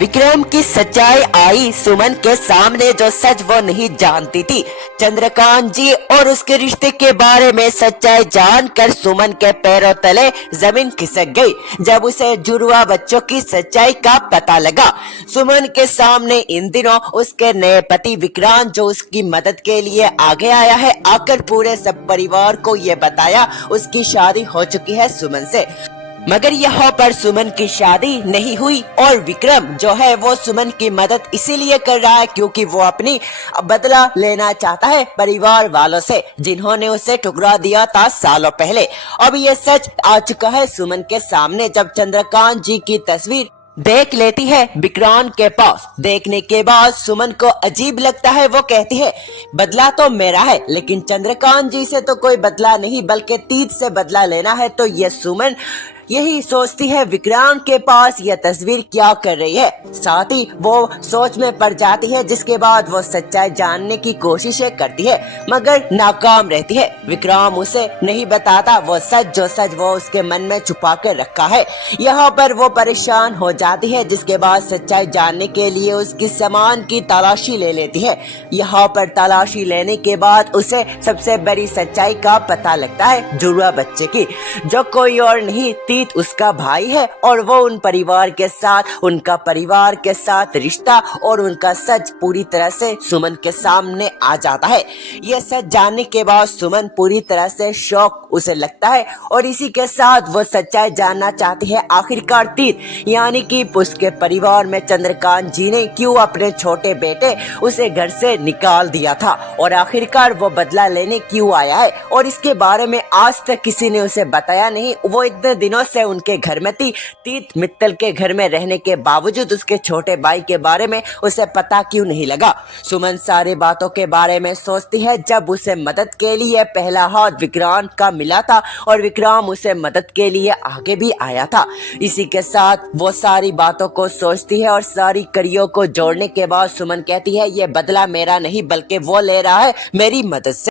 विक्रम की सच्चाई आई सुमन के सामने, जो सच वो नहीं जानती थी। चंद्रकांत जी और उसके रिश्ते के बारे में सच्चाई जानकर सुमन के पैरों तले जमीन खिसक गई जब उसे जुड़वा बच्चों की सच्चाई का पता लगा। सुमन के सामने इन दिनों उसके नए पति विक्रांत, जो उसकी मदद के लिए आगे आया है, आकर पूरे सब परिवार को ये बताया उसकी शादी हो चुकी है सुमन से। मगर यहाँ पर सुमन की शादी नहीं हुई और विक्रम जो है वो सुमन की मदद इसीलिए कर रहा है क्योंकि वो अपनी बदला लेना चाहता है परिवार वालों से, जिन्होंने उसे ठुकरा दिया था सालों पहले। अब ये सच आ चुका है सुमन के सामने जब चंद्रकांत जी की तस्वीर देख लेती है विक्रांत के पास। देखने के बाद सुमन को अजीब लगता है। वो कहती है बदला तो मेरा है, लेकिन चंद्रकांत जी से तो कोई बदला नहीं बल्कि तीत से बदला लेना है। तो ये सुमन यही सोचती है विक्रांत के पास यह तस्वीर क्या कर रही है। साथ ही वो सोच में पड़ जाती है, जिसके बाद वो सच्चाई जानने की कोशिशें करती है मगर नाकाम रहती है। विक्रांत उसे नहीं बताता वो सच, जो सच वो उसके मन में छुपा कर रखा है। यहाँ पर वो परेशान हो जाती है, जिसके बाद सच्चाई जानने के लिए उसकी सामान की तलाशी ले लेती है। यहाँ पर तलाशी लेने के बाद उसे सबसे बड़ी सच्चाई का पता लगता है जुड़वा बच्चे की, जो कोई और नहीं उसका भाई है और वो उन परिवार के साथ, उनका परिवार के साथ रिश्ता और उनका सच पूरी तरह से सुमन के सामने आ जाता है। यह सच जानने के बाद सुमन पूरी तरह से शॉक उसे लगता है और इसी के साथ वो सच्चाई जानना चाहती है आखिरकार तीत यानी कि उसके परिवार में चंद्रकांत जी ने क्यों अपने छोटे बेटे उसे घर से निकाल दिया था और आखिरकार वो बदला लेने क्यों आया है। और इसके बारे में आज तक किसी ने उसे बताया नहीं। वो इतने दिनों से उनके घर में थी, तीत मित्तल के घर में रहने के बावजूद उसके छोटे भाई के बारे में उसे पता क्यों नहीं लगा। सुमन सारी बातों के बारे में सोचती है जब उसे मदद के लिए पहला हाथ विक्रांत का मिला था और विक्रांत उसे मदद के लिए आगे भी आया था। इसी के साथ वो सारी बातों को सोचती है और सारी कड़ियों को जोड़ने के बाद सुमन कहती है ये बदला मेरा नहीं बल्कि वो ले रहा है मेरी मदद से।